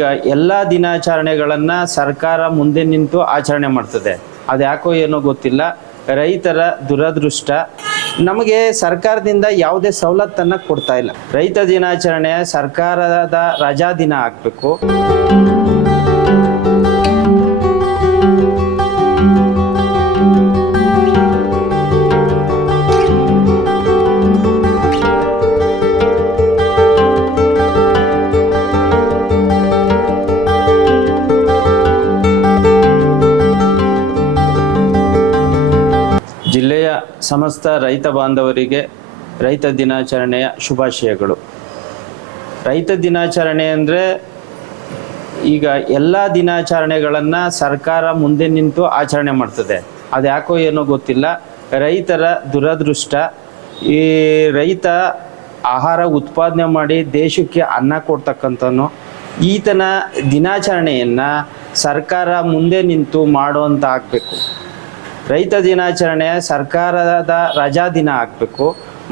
ಈಗ ಎಲ್ಲ ದಿನಾಚರಣೆಗಳನ್ನ ಸರ್ಕಾರ ಮುಂದೆ ನಿಂತು ಆಚರಣೆ ಮಾಡ್ತದೆ. ಅದು ಯಾಕೋ ಏನೋ ಗೊತ್ತಿಲ್ಲ, ರೈತರ ದುರದೃಷ್ಟ. ನಮಗೆ ಸರ್ಕಾರದಿಂದ ಯಾವುದೇ ಸವಲತ್ತನ್ನ ಕೊಡ್ತಾ ಇಲ್ಲ. ರೈತ ದಿನಾಚರಣೆ ಸರ್ಕಾರದ ರಜಾ ದಿನ ಆಗಬೇಕು. ಜಿಲ್ಲೆಯ ಸಮಸ್ತ ರೈತ ಬಾಂಧವರಿಗೆ ರೈತ ದಿನಾಚರಣೆಯ ಶುಭಾಶಯಗಳು. ರೈತ ದಿನಾಚರಣೆ ಅಂದರೆ ಈಗ ಎಲ್ಲ ದಿನಾಚರಣೆಗಳನ್ನು ಸರ್ಕಾರ ಮುಂದೆ ನಿಂತು ಆಚರಣೆ ಮಾಡ್ತದೆ. ಅದು ಯಾಕೋ ಏನೋ ಗೊತ್ತಿಲ್ಲ, ರೈತರ ದುರದೃಷ್ಟ. ಈ ರೈತ ಆಹಾರ ಉತ್ಪಾದನೆ ಮಾಡಿ ದೇಶಕ್ಕೆ ಅನ್ನ ಕೊಡ್ತಕ್ಕಂಥನು ಈತನ ದಿನಾಚರಣೆಯನ್ನು ಸರ್ಕಾರ ಮುಂದೆ ನಿಂತು ಮಾಡುವಂತ ಆಗಬೇಕು. ರೈತ ದಿನಾಚರಣೆ ಸರ್ಕಾರದ ರಜಾ ದಿನ ಆಗಬೇಕು.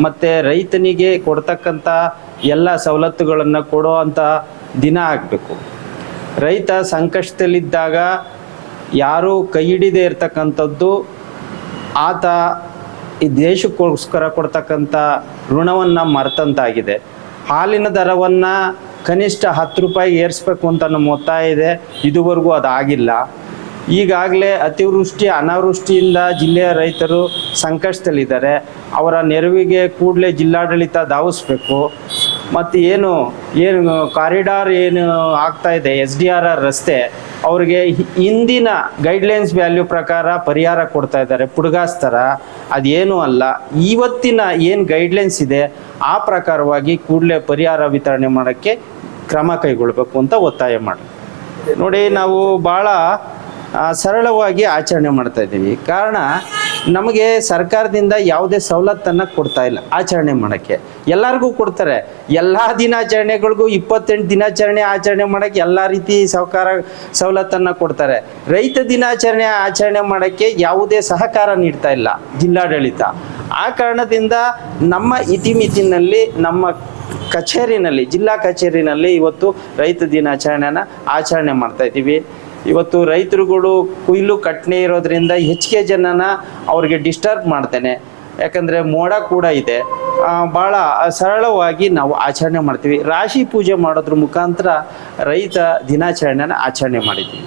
ಮತ್ತು ರೈತನಿಗೆ ಕೊಡ್ತಕ್ಕಂಥ ಎಲ್ಲ ಸವಲತ್ತುಗಳನ್ನು ಕೊಡುವಂಥ ದಿನ ಆಗಬೇಕು. ರೈತ ಸಂಕಷ್ಟದಲ್ಲಿದ್ದಾಗ ಯಾರೂ ಕೈ ಹಿಡಿದೇ ಇರ್ತಕ್ಕಂಥದ್ದು ಆತ ಈ ದೇಶಕ್ಕೋಸ್ಕರ ಕೊಡ್ತಕ್ಕಂಥ ಋಣವನ್ನು ಮರೆತಂತಾಗಿದೆ. ಹಾಲಿನ ದರವನ್ನು ಕನಿಷ್ಠ 10 ರೂಪಾಯಿ ಏರಿಸ್ಬೇಕು ಅಂತ ನಮ್ಮ ಒತ್ತಾಯ ಇದೆ. ಇದುವರೆಗೂ ಅದಾಗಿಲ್ಲ. ಈಗಾಗಲೇ ಅತಿವೃಷ್ಟಿ ಅನಾವೃಷ್ಟಿಯಿಂದ ಜಿಲ್ಲೆಯ ರೈತರು ಸಂಕಷ್ಟದಲ್ಲಿದ್ದಾರೆ. ಅವರ ನೆರವಿಗೆ ಕೂಡಲೇ ಜಿಲ್ಲಾಡಳಿತ ಧಾವಿಸ್ಬೇಕು. ಮತ್ತು ಏನು ಕಾರಿಡಾರ್ ಆಗ್ತಾ ಇದೆ SDRR ರಸ್ತೆ, ಅವ್ರಿಗೆ ಹಿಂದಿನ ಗೈಡ್ಲೈನ್ಸ್ ವ್ಯಾಲ್ಯೂ ಪ್ರಕಾರ ಪರಿಹಾರ ಕೊಡ್ತಾ ಇದ್ದಾರೆ, ಪುಡ್ಗಾಸ್ ಥರ. ಅದೇನೂ ಅಲ್ಲ, ಇವತ್ತಿನ ಏನು ಗೈಡ್ಲೈನ್ಸ್ ಇದೆ ಆ ಪ್ರಕಾರವಾಗಿ ಕೂಡಲೇ ಪರಿಹಾರ ವಿತರಣೆ ಮಾಡೋಕ್ಕೆ ಕ್ರಮ ಕೈಗೊಳ್ಳಬೇಕು ಅಂತ ಒತ್ತಾಯ ಮಾಡಿ. ನೋಡಿ, ನಾವು ಭಾಳ ಸರಳವಾಗಿ ಆಚರಣೆ ಮಾಡ್ತಾ ಇದ್ದೀವಿ. ಕಾರಣ ನಮಗೆ ಸರ್ಕಾರದಿಂದ ಯಾವುದೇ ಸವಲತ್ತನ್ನು ಕೊಡ್ತಾ ಇಲ್ಲ ಆಚರಣೆ ಮಾಡೋಕ್ಕೆ. ಎಲ್ಲರಿಗೂ ಕೊಡ್ತಾರೆ, ಎಲ್ಲ ದಿನಾಚರಣೆಗಳಿಗೂ 28 ದಿನಾಚರಣೆ ಆಚರಣೆ ಮಾಡೋಕ್ಕೆ ಎಲ್ಲ ರೀತಿ ಸವಲತ್ತನ್ನು ಕೊಡ್ತಾರೆ. ರೈತ ದಿನಾಚರಣೆ ಆಚರಣೆ ಮಾಡೋಕ್ಕೆ ಯಾವುದೇ ಸಹಕಾರ ನೀಡ್ತಾ ಇಲ್ಲ ಜಿಲ್ಲಾಡಳಿತ. ಆ ಕಾರಣದಿಂದ ನಮ್ಮ ಇತಿಮಿತಿನಲ್ಲಿ ನಮ್ಮ ಕಚೇರಿನಲ್ಲಿ, ಜಿಲ್ಲಾ ಕಚೇರಿನಲ್ಲಿ ಇವತ್ತು ರೈತ ದಿನಾಚರಣೆನ ಆಚರಣೆ ಮಾಡ್ತಾ ಇದ್ದೀವಿ. ಇವತ್ತು ರೈತರುಗಳು ಕುಯ್ಲು ಕಟ್ಟನೆ ಇರೋದ್ರಿಂದ ಹೆಚ್ಚಿಗೆ ಜನನ ಅವ್ರಿಗೆ ಡಿಸ್ಟರ್ಬ್ ಮಾಡ್ತೇನೆ. ಯಾಕಂದರೆ ಮೋಡ ಕೂಡ ಇದೆ. ಭಾಳ ಸರಳವಾಗಿ ನಾವು ಆಚರಣೆ ಮಾಡ್ತೀವಿ. ರಾಶಿ ಪೂಜೆ ಮಾಡೋದ್ರ ಮುಖಾಂತರ ರೈತ ದಿನಾಚರಣೆನ ಆಚರಣೆ ಮಾಡಿದ್ದೀವಿ.